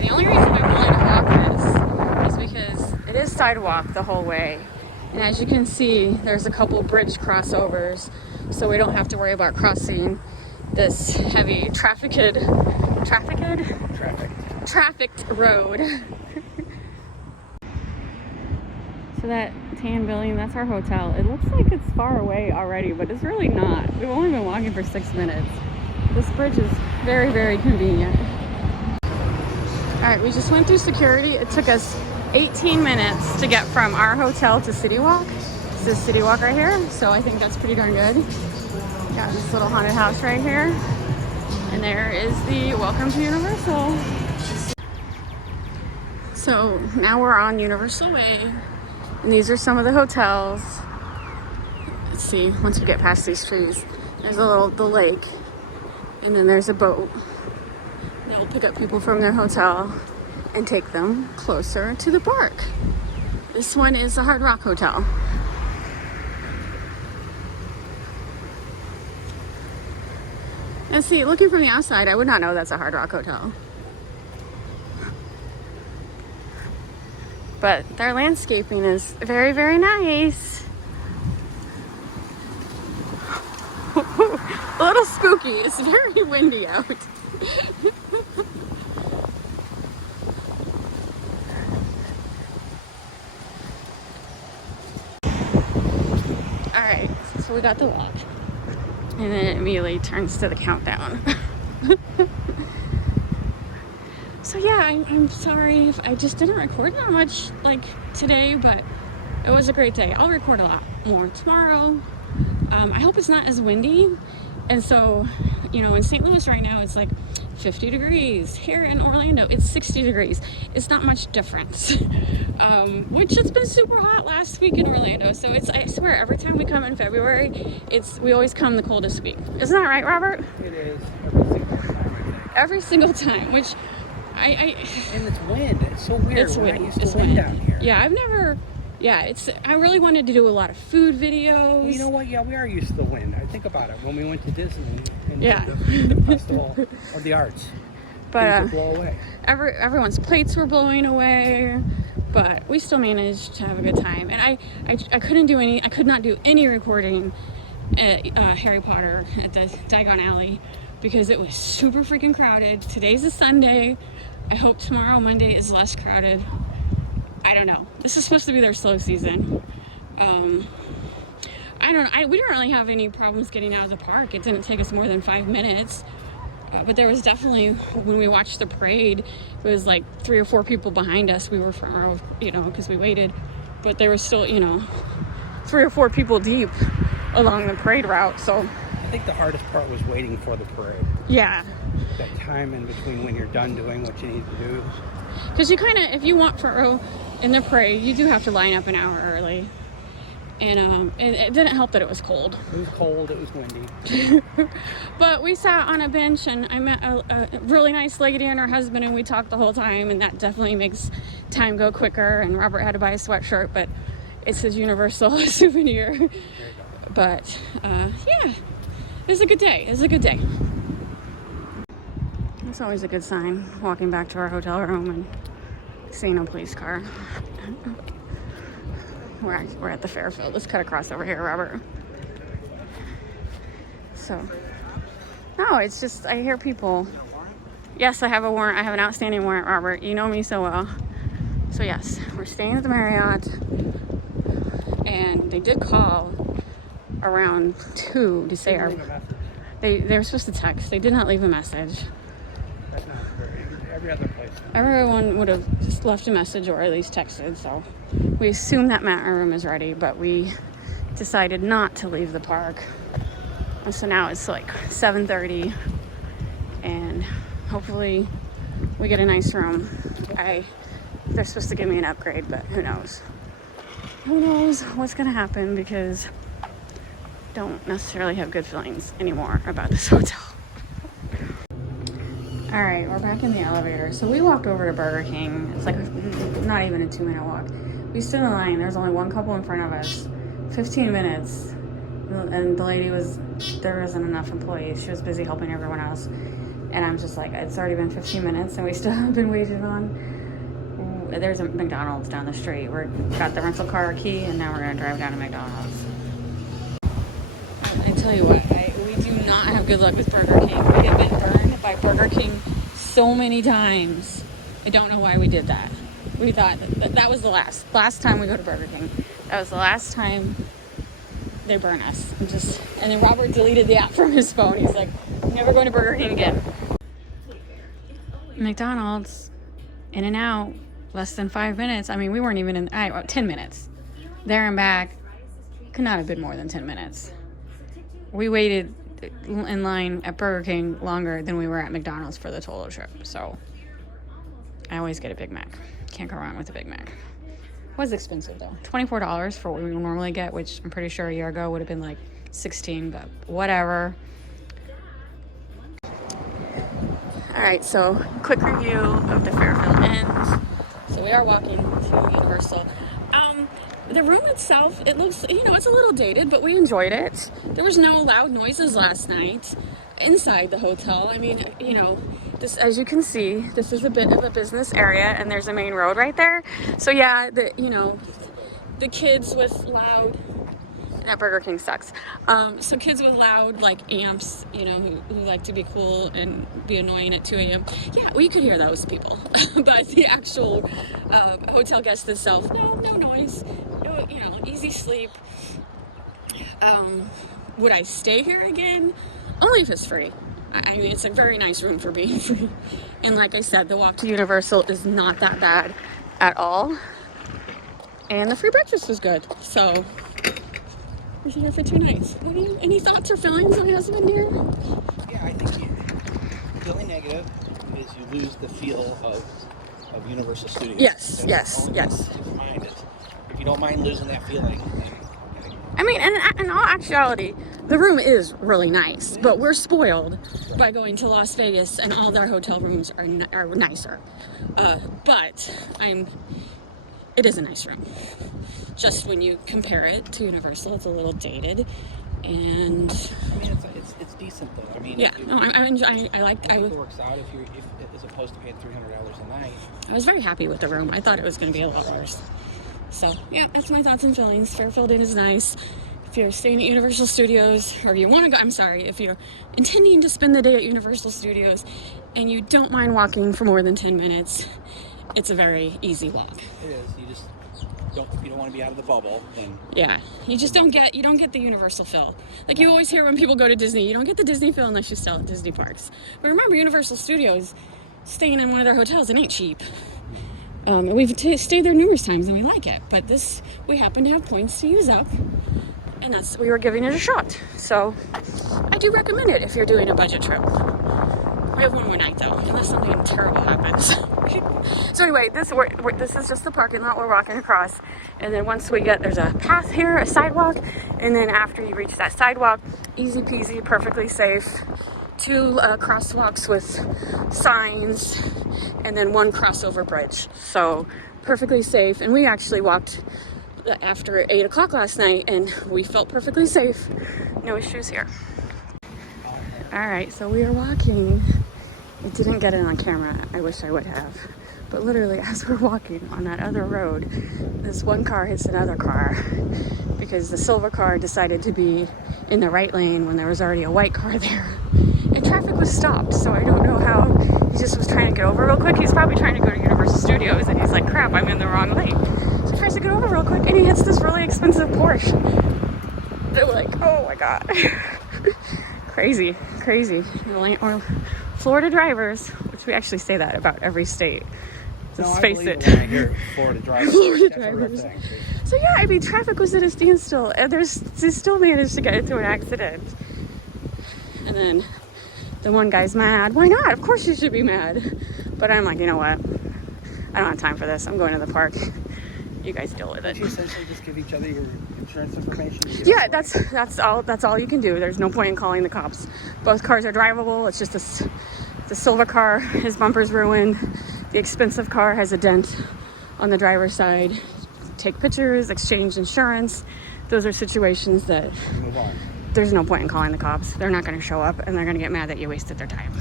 way. The only reason I'm willing to walk this is because it is sidewalk the whole way. And as you can see, there's a couple bridge crossovers, so we don't have to worry about crossing this heavy trafficked road. So that tan building, that's our hotel. It looks like it's far away already, but it's really not. We've only been walking for 6 minutes. This bridge is very, very convenient. All right, we just went through security. It took us 18 minutes to get from our hotel to City Walk. This is City Walk right here, so I think that's pretty darn good. Got this little haunted house right here. And there is the Welcome to Universal. So now we're on Universal Way. And these are some of the hotels. Let's see, once we get past these trees, there's the lake, and then there's a boat that will pick up people from their hotel and take them closer to the park. This one is the Hard Rock Hotel. And see, looking from the outside, I would not know that's a Hard Rock Hotel. But their landscaping is very, very nice. A little spooky. It's very windy out. All right, so we got the walk. And then it immediately turns to the countdown. So yeah, I'm sorry if I just didn't record that much like today, but it was a great day. I'll record a lot more tomorrow. I hope it's not as windy. And so, you know, in St. Louis right now, it's like 50 degrees. Here in Orlando, it's 60 degrees. It's not much difference. Which it's been super hot last week in Orlando. So I swear, every time we come in February, we always come the coldest week. Isn't that right, Robert? It is. Every single time, which and it's wind. It's so weird. It's wind. It's wind down here. Yeah, I really wanted to do a lot of food videos. Well, you know what? Yeah, we are used to the wind. I think about it when we went to Disney and yeah. the Festival of the Arts. But things would blow away. Everyone's plates were blowing away, but we still managed to have a good time. And I could not do any recording at Harry Potter at the Diagon Alley because it was super freaking crowded. Today's a Sunday. I hope tomorrow, Monday, is less crowded. I don't know. This is supposed to be their slow season. I don't know. We didn't really have any problems getting out of the park. It didn't take us more than 5 minutes. But there was definitely, when we watched the parade, it was like 3 or 4 people behind us. We were from our, because we waited. But there was still, 3 or 4 people deep along the parade route. So I think the hardest part was waiting for the parade. Yeah. That time in between when you're done doing what you need to do. Because if you want photo in the parade, you do have to line up an hour early. And it didn't help that it was cold. It was cold, it was windy. But we sat on a bench and I met a really nice lady and her husband, and we talked the whole time, and that definitely makes time go quicker. And Robert had to buy a sweatshirt, but it's his Universal souvenir. But yeah, it was a good day. It was a good day. It's always a good sign walking back to our hotel room and seeing a police car. We're at the Fairfield. Let's cut across over here, Robert. So, no, it's just, I hear people. Yes, I have a warrant. I have an outstanding warrant, Robert. You know me so well. So yes, we're staying at the Marriott. And they did call around 2 to say they were supposed to text. They did not leave a message. That's not every other place. Everyone would have just left a message or at least texted, so we assume that matter room is ready, but we decided not to leave the park. And so now it's like 7:30, and hopefully we get a nice room. They're supposed to give me an upgrade, but who knows? Who knows what's gonna happen, because I don't necessarily have good feelings anymore about this hotel. All right, we're back in the elevator. So we walked over to Burger King. It's like not even a 2-minute walk. We stood in line. There's only one couple in front of us. 15 minutes. And the lady there wasn't enough employees. She was busy helping everyone else. And I'm just like, it's already been 15 minutes and we still have been waiting on. There's a McDonald's down the street. We got the rental car key and now we're gonna drive down to McDonald's. I tell you what, we do not have good luck with Burger King. We have been burned by Burger King so many times. I don't know why we did that. We thought that was the last time we go to Burger King. That was the last time they burn us. And then Robert deleted the app from his phone. He's like, never going to Burger King again. McDonald's, in and out, less than 5 minutes. I mean, we weren't even in, 10 minutes. There and back, could not have been more than 10 minutes. We waited in line at Burger King longer than we were at McDonald's for the total trip. So I always get a Big Mac. Can't go wrong with a Big Mac. It was expensive though. $24 for what we normally get, which I'm pretty sure a year ago would have been like 16, but whatever. All right, so quick review of the Fairfield Inns. So we are walking to Universal. The room itself, it looks, it's a little dated, but we enjoyed it. There was no loud noises last night inside the hotel. I mean, this, as you can see, this is a bit of a business area and there's a main road right there. So yeah, the kids with loud, that Burger King sucks. So kids with loud like amps, who like to be cool and be annoying at 2 a.m. Yeah, we could hear those people. But the actual hotel guest itself, no noise, easy sleep. Would I stay here again? Only if it's free. I mean, it's a very nice room for being free. And like I said, the walk to Universal is not that bad at all. And the free breakfast was good. So we're here for 2 nights. Any thoughts or feelings, my husband here? Yeah, I think the only negative is you lose the feel of Universal Studios. Yes. Mind it. If you don't mind losing that feeling, then I mean, in all actuality, the room is really nice, but we're spoiled by going to Las Vegas and all their hotel rooms are nicer. But it is a nice room. Just when you compare it to Universal, it's a little dated, and I mean, it's decent though. I mean, yeah, I liked. It works out if as opposed to paying $300 a night. I was very happy with the room. I thought it was going to be a lot worse. So yeah, that's my thoughts and feelings. Fairfield Inn is nice. If you're staying at Universal Studios, or you want to go, if you're intending to spend the day at Universal Studios and you don't mind walking for more than 10 minutes, it's a very easy walk. It is. If you don't want to be out of the bubble, then yeah, you don't get the Universal feel. Like you always hear when people go to Disney, you don't get the Disney feel unless you still at Disney parks. But remember, Universal Studios, staying in one of their hotels, it ain't cheap. And we've stayed there numerous times and we like it, but we happen to have points to use up, and we were giving it a shot. So I do recommend it if you're doing a budget trip. We have one more night though, unless something terrible happens. So anyway, this is just the parking lot we're walking across, and then once there's a path here, a sidewalk, and then after you reach that sidewalk, easy peasy, perfectly safe. 2 crosswalks with signs, and then 1 crossover bridge. So perfectly safe. And we actually walked after 8 o'clock last night, and we felt perfectly safe. No issues here. All right, so we are walking. I didn't get it on camera. I wish I would have. But literally, as we're walking on that other road, this one car hits another car because the silver car decided to be in the right lane when there was already a white car there. And traffic was stopped, so I don't know how. He just was trying to get over real quick. He's probably trying to go to Universal Studios, and he's like, crap, I'm in the wrong lane. So he tries to get over real quick, and he hits this really expensive Porsche. They're like, oh my God. Crazy. Or Florida drivers, which we actually say that about every state. Just face it. When I hear Florida drivers. Florida drivers. So yeah, I mean, traffic was at a standstill, and they still managed to get into an accident. And then the one guy's mad. Why not? Of course you should be mad. But I'm like, you know what? I don't have time for this. I'm going to the park. You guys deal with it. You essentially just give each other your insurance information. Yeah, that's all you can do. There's no point in calling the cops. Both cars are drivable. It's just the silver car, his bumper's ruined. The expensive car has a dent on the driver's side. Take pictures, exchange insurance. Those are situations that Move on. There's no point in calling the cops. They're not going to show up, and they're going to get mad that you wasted their time.